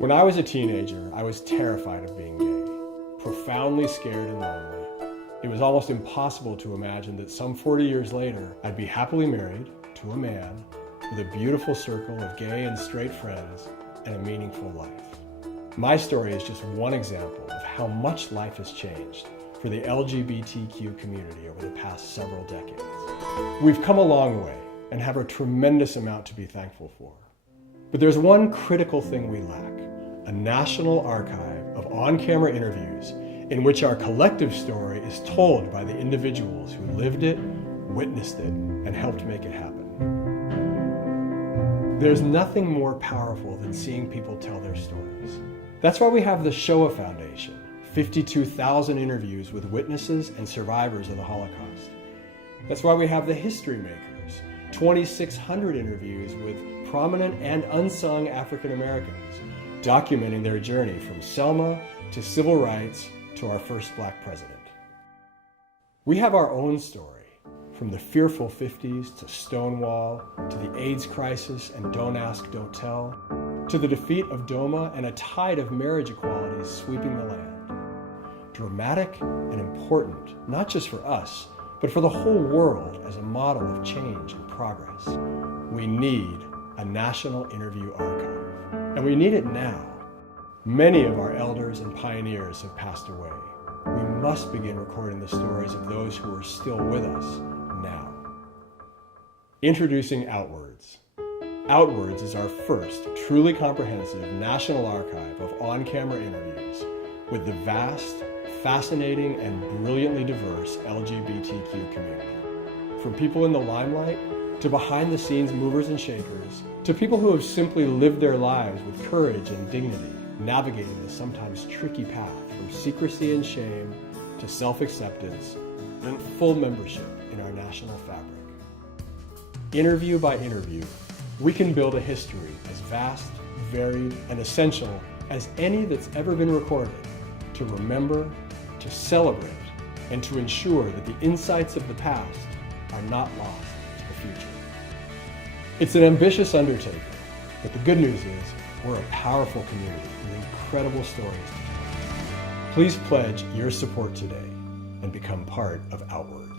When I was a teenager, I was terrified of being gay, profoundly scared and lonely. It was almost impossible to imagine that some 40 years later, I'd be happily married to a man with a beautiful circle of gay and straight friends and a meaningful life. My story is just one example of how much life has changed for the LGBTQ community over the past several decades. We've come a long way and have a tremendous amount to be thankful for. But there's one critical thing we lack: a national archive of on-camera interviews in which our collective story is told by the individuals who lived it, witnessed it, and helped make it happen. There's nothing more powerful than seeing people tell their stories. That's why we have the Shoah Foundation, 52,000 interviews with witnesses and survivors of the Holocaust. That's why we have the History Makers, 2,600 interviews with prominent and unsung African Americans, documenting their journey from Selma to civil rights to our first Black president. We have our own story, from the fearful 50s to Stonewall, to the AIDS crisis and Don't Ask, Don't Tell, to the defeat of DOMA and a tide of marriage equalities sweeping the land. Dramatic and important, not just for us, but for the whole world as a model of change and progress. We need a national interview archive, and we need it now. Many of our elders and pioneers have passed away. We must begin recording the stories of those who are still with us now. Introducing OUTWORDS. OUTWORDS is our first truly comprehensive national archive of on-camera interviews with the vast, fascinating, and brilliantly diverse LGBTQ community. From people in the limelight, to behind-the-scenes movers and shakers, to people who have simply lived their lives with courage and dignity, navigating the sometimes tricky path from secrecy and shame to self-acceptance and full membership in our national fabric. Interview by interview, we can build a history as vast, varied, and essential as any that's ever been recorded, to remember, to celebrate, and to ensure that the insights of the past are not lost to the future. It's an ambitious undertaking, but the good news is we're a powerful community with incredible stories to tell. Please pledge your support today and become part of OUTWORDS.